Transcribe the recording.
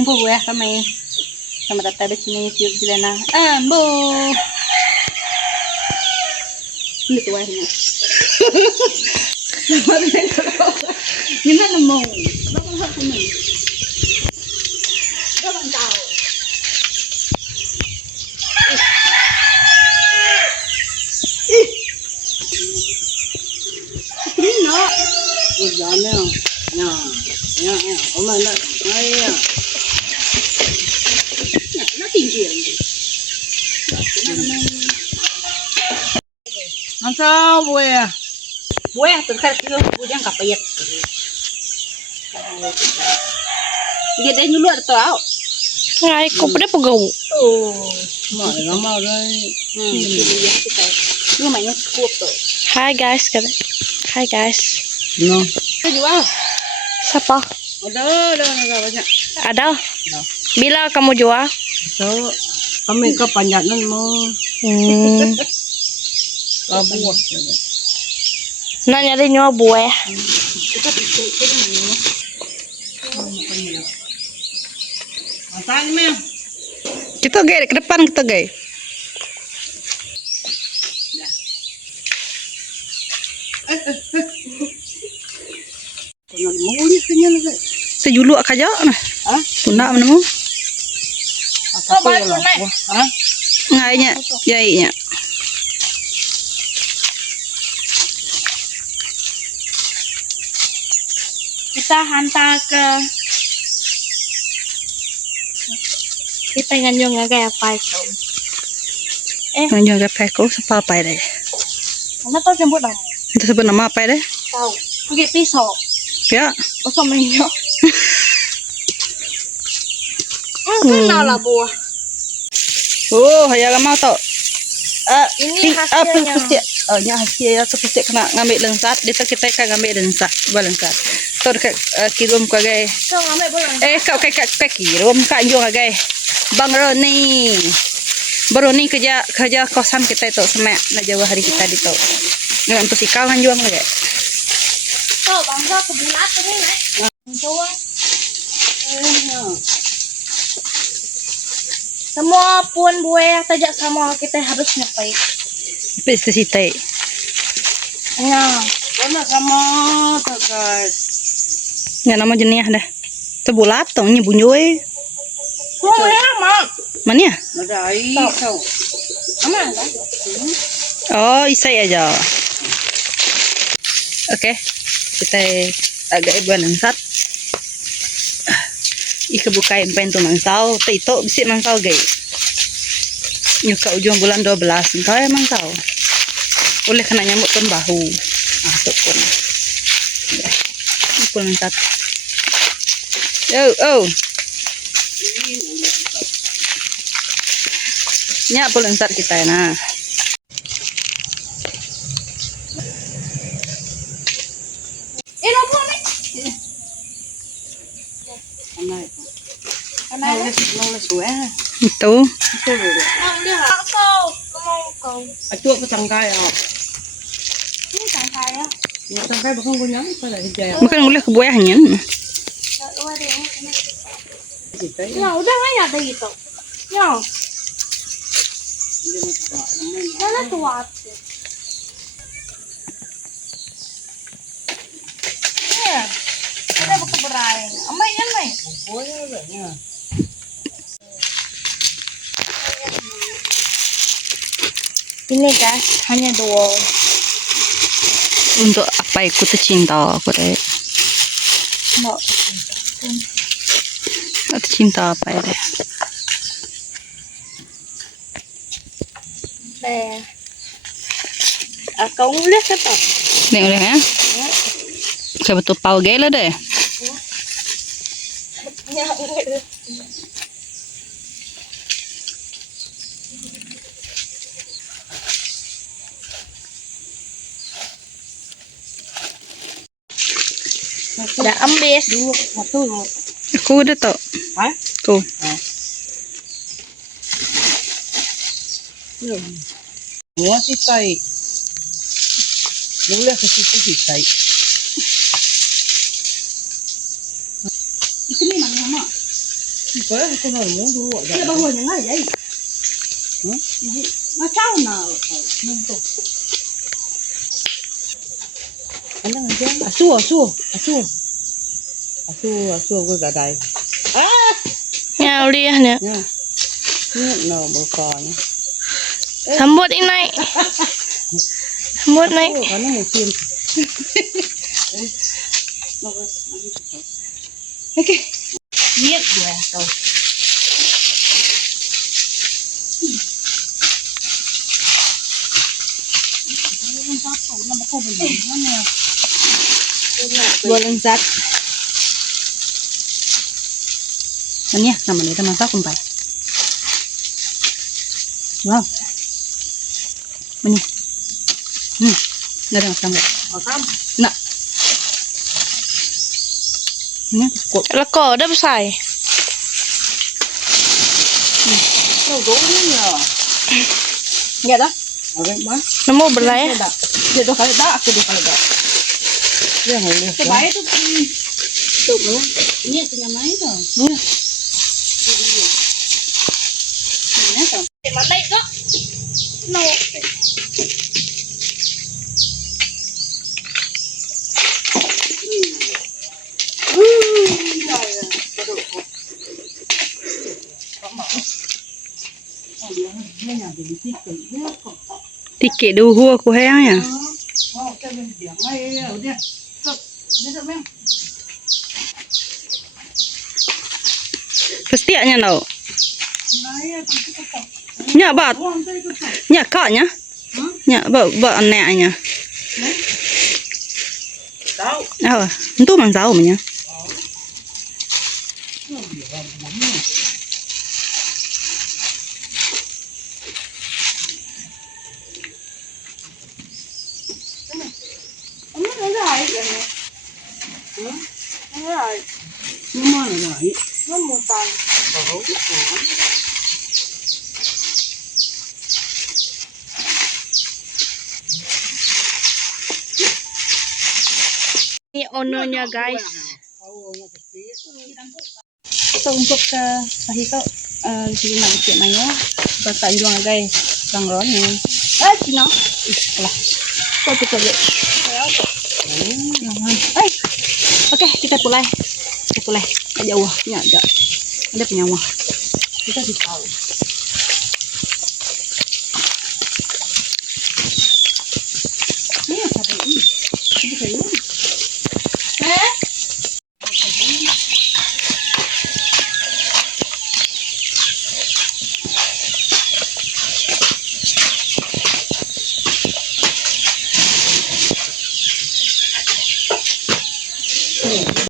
Jumpa buah kami. Sama datang di sini YouTube Jelena. Ambo. Ini tuh wahnya. Selamat datang. Gimana mau? Bakal aku nih. Kamu tahu. Ini no. Ujarnya. Ya, oma nak. Ayah. Nó tinggi ya. Làm sao buổi buổi từ khai kia buổi đang gặp bẹt. Dia dah nyulut tau. Ngai ko pada pegau. Oh, mau rồi. Lu mày nó cuộp rồi. Hi guys kata. Hi guys. No. Cái gì vậy? Siapa? Ada banyak. Ada? Bila kamu jual? So, kami ke panjatan mau buah. Nak nyari nyawa buah. Kita bisa ini mana? Masak ni mem. Kita gay ke depan kita gay. Kau mau ni kenyal ke? Sejuluk aja nah. Hah? Tuna mana mu? Apa lah? Hah? Ngainya, jainya. Kita hantar ke kita nganyong ngagai apa itu? Nganyong ngagai apa sepal apa deh? Mana tahu jemput dah? Itu sebut nama apa deh? Tahu. Pakai pisau. Ya. Pasal mainnya. Kenal lah buah. Oh, hayal mau tau. Ini hasilnya. Nya hasil ya tu kena ngambil lengsat, dia kita kan ngambil lengsat, balengsat. Tor ke kirim ke gai. Kau ngambil boleh. Kau kayak kirim kak jo gai. Bang Roni. Beroni kerja kosan kita itu semak na Jawa hari kita di tu. Ngan tu sikau kan juang lagi. Kau bangsa kebulat ni nak. Coba. Semua pun buah tajak sama kita harus nyepai. Pesticide. Ya, mana sama tu guys. Ya nama jenis dah. Terbulat tu ni bunyi. Oh, mak. Mana ya? Ada air tau. Aman dah. Oh, isai aja. Okey. Kita agak ibu lengsat. Ika buka empen tu mangsau, itu bisik mangsau gay. Nyuka ujung bulan 12, engkau ya mangsau. Boleh kena nyamuk pun bahu. Tu pun. Ini pun lengsat. Oh. Nyak pun lengsat kita nah. Apa ni? Itu. Aku cangkai ya. Ini cangkai ya. Ini cangkai bukan punya apa lagi dia. Bukan boleh kebuahnya. Ya udah nggak ada gitu. Ya. Mana tuat? Ya. Ada bukan berai. Amai yang mai. Boleh ya. Ini guys, hanya 2. Untuk apa ikut cinta aku deh. Mau cinta apa ya deh? Kau boleh kata? Nih udah ya? Saya betul pau gay lah deh. Udah ambis. Aku udah tau. Hah? Tuh. Masih tai. Boleh ke situ sih tai. Ini mana mama? Cái con này muốn thu gọi Cái bao hồi những người vậy. Nó cháu nào nhưng tục. anh đang ăn xua với cả đây Nhau đi nè. nha nào bầu cò nhá Sambut ini. Sambut naik. karena musim Oke. Niat gue tau. Bulan zat. Ini sama nih teman tak kumpai. Wow. Ini. Nggak ada sama. makam Nak. Ini cukup. Leko dah besar. đâu đủ nhờ Enggak dah. oke mas Nemu berlay. Dia 2 kali dah, aku 2 kali dah. dia ngồi đi Coba itu tuh belum. Ini punya main tuh. Ini. Ini tuh. Mana itu? No. Tiket dulu aku hayang ya. oh cái bên biển này ở đây Pasti nya no. này Nya bat. Nya kak nya. Nya ba aneh nya. đâu Ah, itu mang tahu nya. nhưng mà là vậy Nó mù tàn. Ini ownernya guys. Ito untuk sahih to di na iti mayo. Basta yung guys, bang ron ni. Sino? Lah. Ito ya. Ay. Oke, kita pulai. Kita pulai. Jauh, ya, ada penyawa. Kita di tahu.